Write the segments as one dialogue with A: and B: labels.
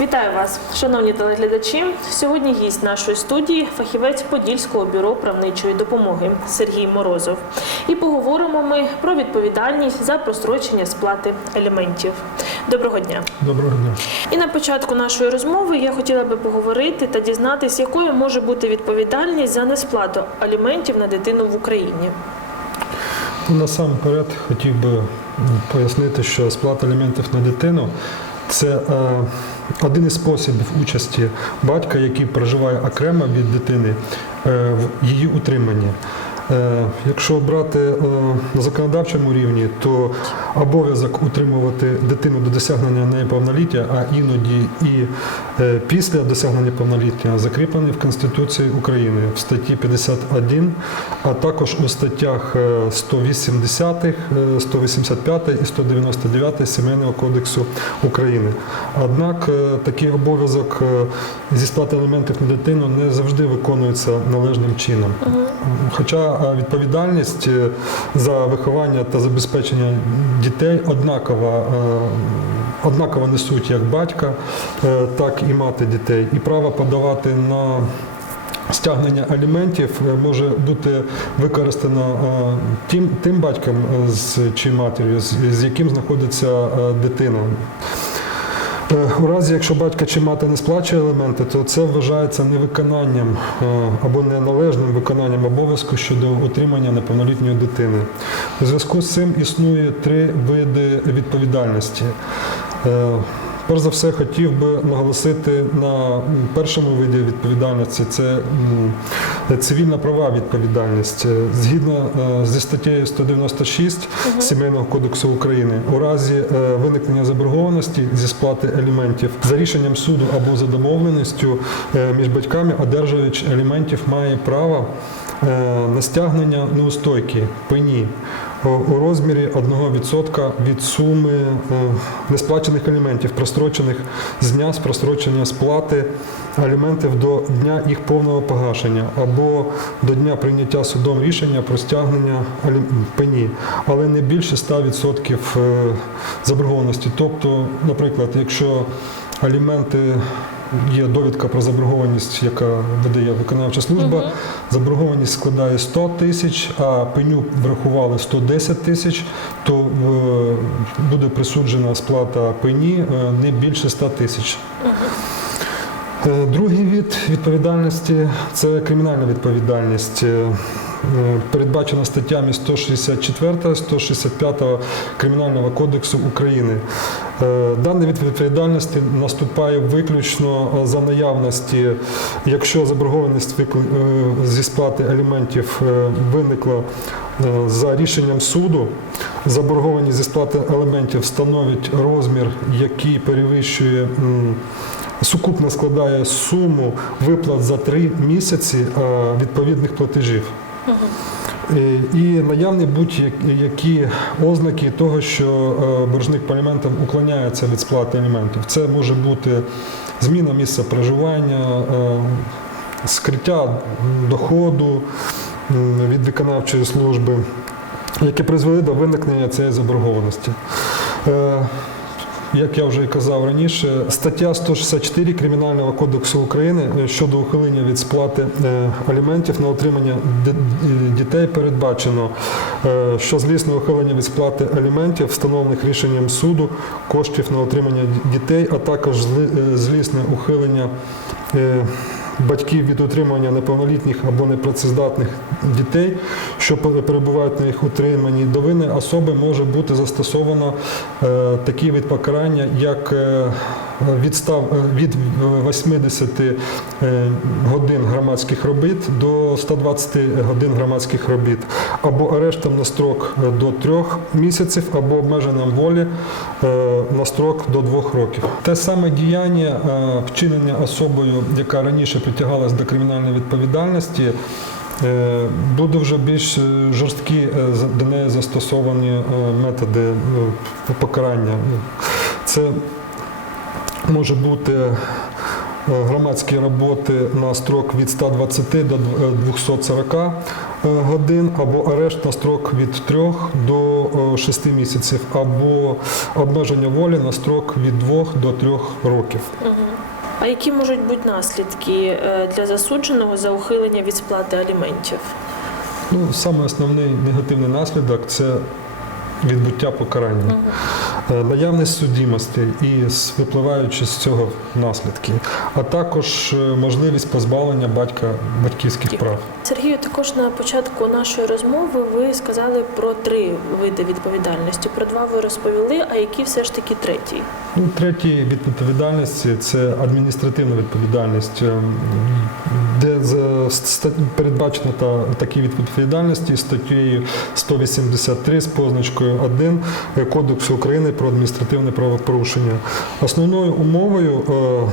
A: Вітаю вас, шановні телеглядачі. Сьогодні гість нашої студії фахівець Подільського бюро правничої допомоги Сергій Морозов. І поговоримо ми про відповідальність за прострочення сплати аліментів. Доброго дня.
B: Доброго дня.
A: І на початку нашої розмови я хотіла би поговорити та дізнатися, якою може бути відповідальність за несплату аліментів на дитину в Україні.
B: Ну, Насамперед хотів би пояснити, що сплата аліментів на дитину це е, один із способів участі батька, який проживає окремо від дитини е, в її утриманні. Е, Якщо брати е, на законодавчому рівні, то обов'язок утримувати дитину до досягнення неї повноліття, а іноді і після досягнення повноліття закріплений в Конституції України в статті 51, а також у статтях е, 180, е, 185 і 199 Сімейного кодексу України. Однак е, такий обов'язок е, зі сплати аліментів на дитину не завжди виконується належним чином. Хоча е, відповідальність за виховання та забезпечення дітей однакова, однаково несуть як батька, так і мати дітей. І право подавати на Стягнення аліментів може бути використано тим, тим батьком з чи матір'ю, з, з яким знаходиться дитина. Е, У разі, якщо батька чи мати не сплачує елементи, то це вважається невиконанням е, або неналежним виконанням обов'язку щодо утримання неповнолітньої дитини. У зв'язку з цим існує три види відповідальності. Перш за все, хотів би наголосити на першому виді відповідальності це цивільна права відповідальність. Е, Згідно е, зі статтею 196 Сімейного кодексу України, у разі е, виникнення заборгованості зі сплати аліментів за рішенням суду або за домовленістю між батьками, одержувач аліментів має право на стягнення неустойки пені у- у розмірі 1% від суми е, несплачених аліментів, прострочених з дня з прострочення сплати аліментів до дня їх повного погашення або до дня прийняття судом рішення про стягнення пені, але не більше 100% е, заборгованості. Тобто, наприклад, якщо аліменти є довідка про заборгованість, яка видає виконавча служба. Заборгованість складає 100 тисяч, а пеню врахували 110 тисяч, то е, буде присуджена сплата пені е, не більше 100 тисяч. Е, Другий від відповідальності це кримінальна відповідальність. Передбачена статтями 164 165 Кримінального кодексу України. Е, Даний від відповідальності наступає виключно е, за наявності, якщо заборгованість е, зі сплати аліментів виникла за рішенням суду, заборгованість зі сплати аліментів становить розмір, який перевищує сукупно складає суму виплат за три місяці відповідних платежів. Е, І наявні будь-які ознаки того, що е, боржник по аліментам уклоняється від сплати аліментів. Це може бути зміна місця проживання, е, скриття доходу від виконавчої служби, які призвели до виникнення цієї заборгованості. Як я вже казав раніше, стаття 164 Кримінального кодексу України е, щодо ухилення від сплати е, аліментів на отримання дітей передбачено, е, що злісне ухилення від сплати аліментів, встановлених рішенням суду, коштів на отримання дітей, а також злісне ухилення. Е, Батьків від утримання неповнолітніх або непрацездатних дітей, що пер- перебувають на їх утриманні, до вини особи може бути застосовано такі такий від покарання, як е, відстав е, від 80 е, годин громадських робіт до 120 годин громадських робіт, або арештом на строк е, до трьох місяців, або обмеженням волі е, на строк до двох років. Те саме діяння, е, вчинення особою, яка раніше притягалась до кримінальної відповідальності. е, Буде вже більш е, жорсткі е, до неї застосовані е, методи е, покарання. Це може бути е, громадські роботи на строк від 120 до е, 240 е, годин, або арешт на строк від 3 до 6 місяців, або обмеження волі на строк від 2 до 3 років.
A: А які можуть бути наслідки е, для засудженого за ухилення від сплати аліментів?
B: Ну, саме основний негативний наслідок це відбуття покарання. Е, Наявність судімості і випливаючи з цього наслідки, а також е, можливість позбавлення батька батьківських прав.
A: Сергію, також на початку нашої розмови ви сказали про три види відповідальності. Про два ви розповіли, а які все ж таки третій?
B: Ну, третій від відповідальності це адміністративна відповідальність, е, де передбачено та такі відповідальності статтею 183 з позначкою 1 Кодексу України про адміністративне правопорушення. Основною умовою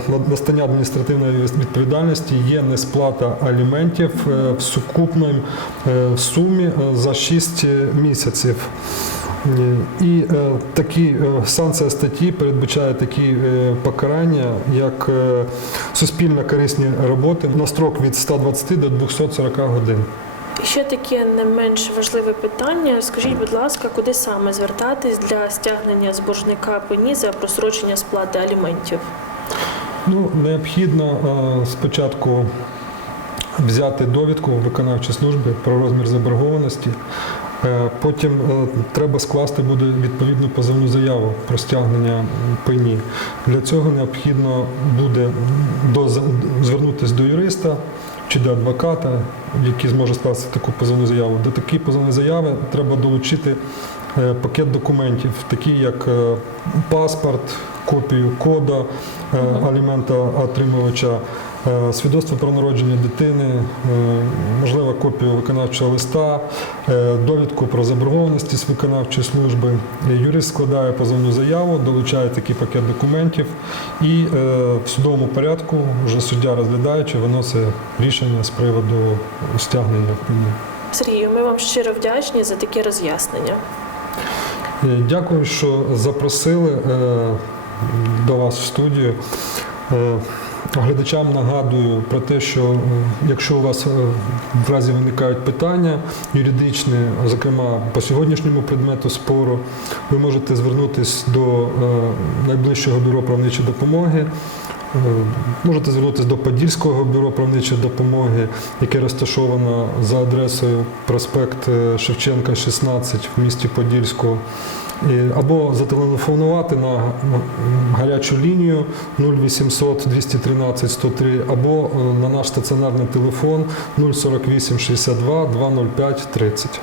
B: е, настання адміністративної відповідальності є несплата аліментів е, в сукупній е, сумі за 6 місяців. І такі санкція статті передбачає такі покарання, як суспільно корисні роботи на строк від 120 до 240 годин.
A: Ще таке не менш важливе питання. Скажіть, будь ласка, куди саме звертатись для стягнення з боржника пені за просрочення сплати аліментів?
B: Ну, необхідно е, спочатку взяти довідку виконавчої служби про розмір заборгованості. Е, Потім е, треба скласти буде відповідну позовну заяву про стягнення пені. Для цього необхідно буде до, звернутися до юриста чи до адвоката, який зможе скласти таку позовну заяву. До такої позовної заяви треба долучити е, пакет документів, такі як е, паспорт, копію кода аліменту алімента отримувача, е, свідоцтво про народження дитини, е, можливо, копію виконавчого листа, е, довідку про заборгованості з виконавчої служби. Е, Юрист складає позовну заяву, долучає такий пакет документів і е, в судовому порядку вже суддя розглядаючи виносить рішення з приводу стягнення пені.
A: Сергію, ми вам щиро вдячні за таке роз'яснення.
B: Е, Дякую, що запросили е, до вас в студію. Глядачам нагадую про те, що е, якщо у вас е, в разі виникають питання юридичні, зокрема по сьогоднішньому предмету спору, ви можете звернутися до е, найближчого бюро правничої допомоги. Е, Можете звернутися до Подільського бюро правничої допомоги, яке розташовано за адресою проспект е, Шевченка, 16 в місті Подільську. Або зателефонувати на гарячу лінію 0800 213 103, або е, на наш стаціонарний телефон 048 62 205 30.